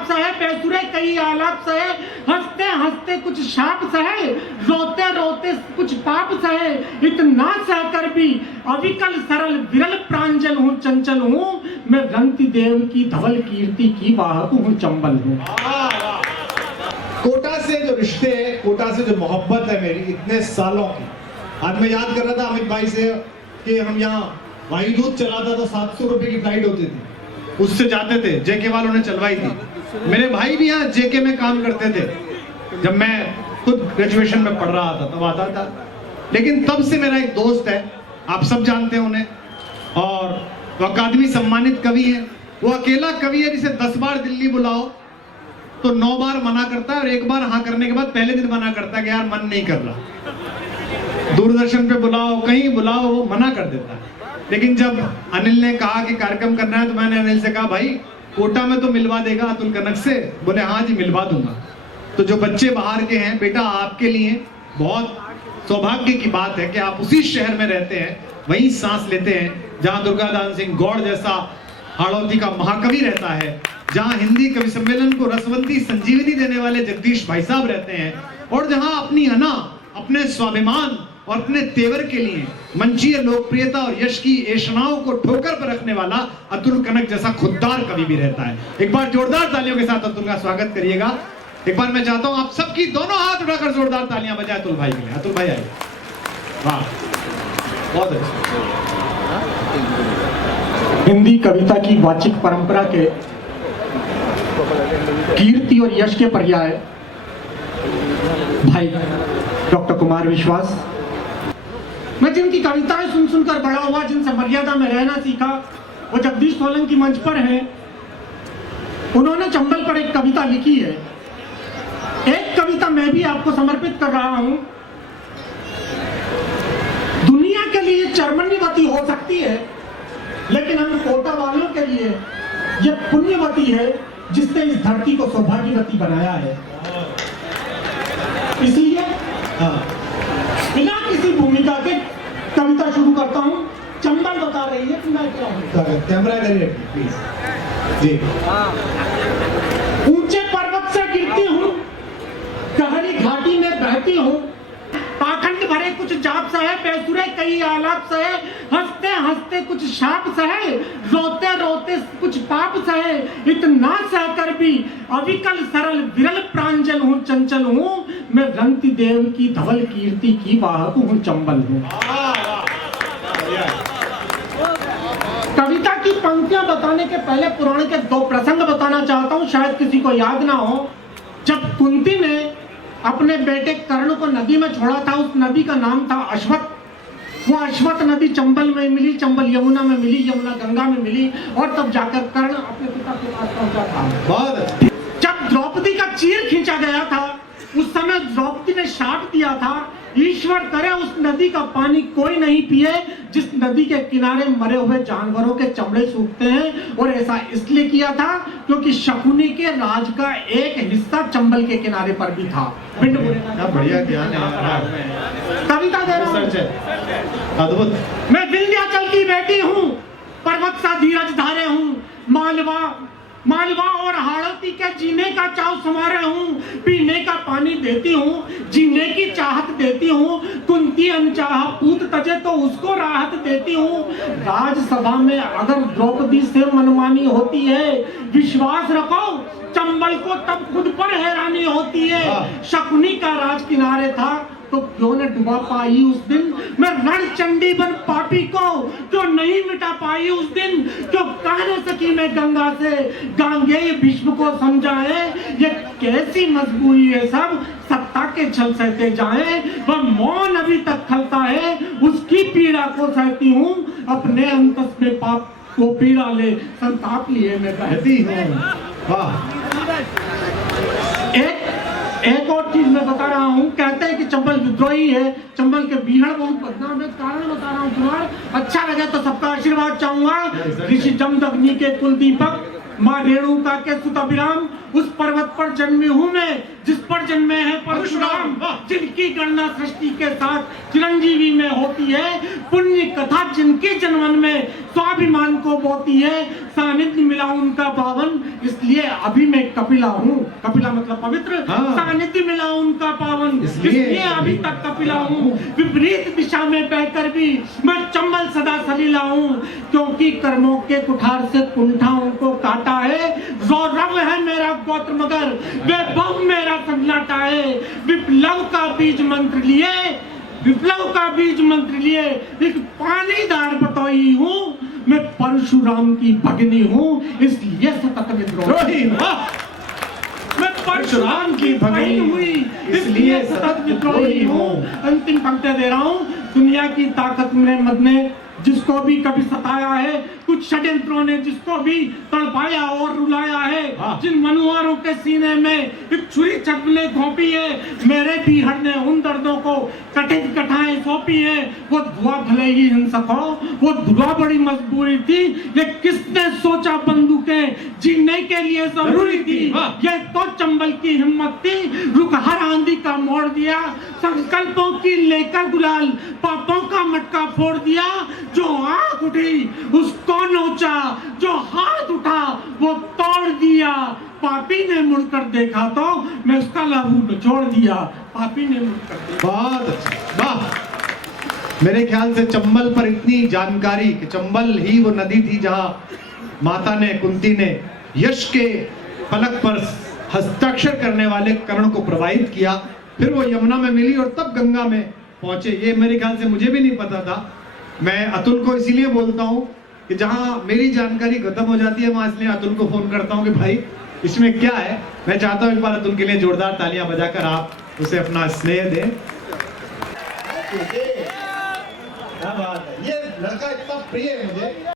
आलाप सहे, बेसुरे कई आलाप सहे, हंसते हंसते कुछ शाप सहे, रोते रोते कुछ पाप सहे, इतना सहकर भी अविकल सरल विरल प्रांजल हूँ, चंचल हूँ मैं, रंगती देव की धवल कीर्ति की वाहक हूँ, चंबल हूँ। कोटा से जो रिश्ते है, कोटा से जो मोहब्बत है मेरी इतने सालों की। आज मैं याद कर रहा था अमित भाई से कि हम यहाँ वायुदूत चलाता था, 700 रुपए की फ्लाइट होती थी, उससे जाते थे, जेके वालों ने चलवाई थी। मेरे भाई भी यहाँ जेके में काम करते थे, जब मैं खुद ग्रेजुएशन में पढ़ रहा था तब आता था। लेकिन तब से मेरा एक दोस्त है, आप सब जानते हैं उन्हें, और वो अकादमी सम्मानित कवि है। वो अकेला कवि है जिसे 10 बार दिल्ली बुलाओ तो 9 बार मना करता है, और एक बार हाँ करने के बाद पहले दिन मना करता है कि यार मन नहीं कर रहा। दूरदर्शन पे बुलाओ, कहीं बुलाओ, वो मना कर देता है। लेकिन जब अनिल ने कहा कि कार्यक्रम करना है तो मैंने अनिल से कहा भाई कोटा में तो मिलवा देगा अतुल कनक से? बोले हाँ जी मिलवा दूंगा। तो जो बच्चे बाहर के हैं, बेटा आपके लिए बहुत सौभाग्य की बात है कि आप उसी शहर में रहते हैं, वहीं सांस लेते हैं जहां दुर्गादान सिंह गौड़ जैसा हाड़ौती का महाकवि रहता है, जहां हिंदी कवि सम्मेलन को रसवंती संजीवनी देने वाले जगदीश भाई साहब रहते हैं, और जहां अपनी अना, अपने स्वाभिमान और अपने तेवर के लिए मंचीय लोकप्रियता और यश की ऐशनाओं को ठोकर पर रखने वाला अतुल कनक जैसा खुददार कवि भी रहता है। एक बार जोरदार तालियों के साथ अतुल का स्वागत करिएगा। एक बार मैं चाहता हूं आप सबकी दोनों हाथ उठाकर जोरदार तालियां बजाएं अतुल भाई के लिए। अतुल भाई आइए। वाह, बहुत अच्छा। हिंदी कविता की वाचिक परंपरा के कीर्ति और यश के पर्याय भाई डॉक्टर कुमार विश्वास। मैं जिनकी कविताएं सुन सुनकर बड़ा हुआ, जिनसे मर्यादा में रहना सीखा, वो जगदीश सोलंकी मंच पर हैं। उन्होंने चंबल पर एक कविता लिखी है। एक कविता मैं भी आपको समर्पित कर रहा हूं। दुनिया के लिए चरमन्यवती हो सकती है, लेकिन हम कोटा वालों के लिए यह पुण्यवती है जिसने इस धरती को सौभाग्यवती बनाया है। इसलिए बिना किसी भूमिका के कविता शुरू करता हूं। चंबल बता रही है कि मैं क्या हूं। कैमरा इधर प्लीज जी। ऊंचे पर्वत से गिरती हूं, गहरी घाटी में बहती हूं, पाखंड भरे कुछ जाप सहे, बेसुरे कई आलाप सहे, हंसते हंसते कुछ शाप सहे, रोते रोते कुछ पाप सहे, इतना सहकर भी अविकल सरल विरल प्रांजल हूँ, चंचल हूँ मैं, रंगती देव की धवल कीर्ति की वाहक हूँ, चंबल हूँ। कविता की पंक्तियां बताने के पहले पुराण के 2 प्रसंग बताना चाहता हूँ, शायद किसी को याद ना हो। जब कुंती ने अपने बेटे कर्ण को नदी में छोड़ा था, उस नदी का नाम था अश्वत्थ। वो अश्वत्थ नदी चंबल में मिली, चंबल यमुना में मिली, यमुना गंगा में मिली, और तब जाकर कर्ण अपने पिता के पास पहुंचा था। जब द्रौपदी का चीर खींचा गया था, उस समय द्रौपदी ने शाप दिया था, ईश्वर करे उस नदी का पानी कोई नहीं पिए जिस नदी के किनारे मरे हुए जानवरों के चमड़े सूखते हैं। और ऐसा इसलिए किया था क्योंकि शकुनी के राज का एक हिस्सा चंबल के किनारे पर भी था। बढ़िया ज्ञान है। कविता दे रहा हूं। अद्भुत। मैं विंध्याचल की बेटी हूँ, पर्वत सा धीरज धारे हूँ, मालवा और हाड़ौती के जीने का चाव समारे हूँ, पीने का पानी देती हूँ, जीने की चाहत देती हूँ, कुंती अनचाहा पूत तजे तो उसको राहत देती हूँ। राजसभा में अगर द्रौपदी से मनमानी होती है, विश्वास रखो चंबल को तब खुद पर हैरानी होती है। शकुनी का राज किनारे था तो क्यों न डुबा पाई उस दिन मैं रणचंडी बन पापी को, क्यों नहीं मिटा पाई उस दिन, क्यों कह न सकी मैं गंगा से गांगेय विश्व को समझाए। ये कैसी मजबूरी है सब सत्ता के छल सहते जाए, वह मौन अभी तक खलता है उसकी पीड़ा को सहती हूँ, अपने अंतस में पाप को पीड़ा ले संताप लिए मैं बहती हूँ। वाह। एक और चीज मैं बता रहा हूँ। कहते हैं कि चंबल विद्रोही है, चंबल के बीहड़ बहुत बदनाम है। कारण बता रहा हूँ कुमार, अच्छा लगे तो सबका आशीर्वाद चाहूंगा। ऋषि जमदग्नि के कुलदीपक, माँ रेणुका के सुत अभिराम, उस पर्वत पर जन्मी हूँ मैं जिस पर जन्मे हैं परशुराम, जिनकी गणना सृष्टि के साथ चिरंजीवी में होती है, पुण्य कथा जिनके जन्मन में स्वाभिमान को बोती है, सानिध्य मिला उनका पावन, इसलिए अभी मैं कपिला हूँ। कपिला मतलब पवित्र, सानिध्य मिला उनका पावन, इसलिए अभी तक कपिला हूँ। विपरीत दिशा में बहकर भी मैं चंबल सदा सलीला हूँ, क्योंकि कर्मों के कुठार से कुंठा उनको काटा है। गौरव है मेरा गोत्र मगर वैभव मेरा सन्नाटा है। विप्लव का बीज मंत्र लिए, विप्लव का बीज मंत्र लिए एक पानीदार बटोई हूँ। मैं परशुराम की भगिनी हूँ, इसलिए सतत विद्रोही हूँ। मैं परशुराम की भगिनी हुई, इसलिए सतत विद्रोही हूँ। अंतिम पंक्ति दे रहा हूँ। दुनिया की ताकत में मद ने जिसको भी कभी सताया है, कुछ षड्यंत्रों ने जिसको भी तड़पाया और रुलाया है, जिन मनुआरों के सीने में एक छुरी चकने घोंपी है, मेरे बीहड़ ने उन दर्दों को कठिन कठाएं सौंपी है। वो धुआं भले ही हिंसक हो, वो धुआं बड़ी मजबूरी थी। ये किसने सोचा बंदूकें जीने के लिए जरूरी थी। ये तो चंबल की हिम्मत थी, रुक हर आंधी का मोड़ दिया। संकल्पों की लेकर गुलाल पापों का मटका फोड़ दिया। जो आंख उठी उसको नोचा, जो हाथ उठा वो तोड़ दिया। पापी ने मुड़कर देखा तो मैं उसका लहू छोड़ दिया। पापी ने मुड़कर देखा। बहुत अच्छा, वाह। मेरे ख्याल से चंबल पर इतनी जानकारी कि चंबल ही वो नदी थी जहां माता ने, कुंती ने यश के फलक पर हस्ताक्षर करने वाले कर्ण को प्रवाहित किया। फिर वो यमुना में मिली और तब गंगा में पहुंचे। ये मेरे ख्याल से मुझे भी नहीं पता था। मैं अतुल को इसीलिए बोलता हूँ कि जहां मेरी जानकारी खत्म हो जाती है, वहां इसलिए अतुल को फोन करता हूँ कि भाई इसमें क्या है। मैं चाहता हूँ एक बार अतुल के लिए जोरदार तालियां बजाकर आप उसे अपना स्नेह दें। क्या बात है, ये लड़का इतना प्रिय है मुझे।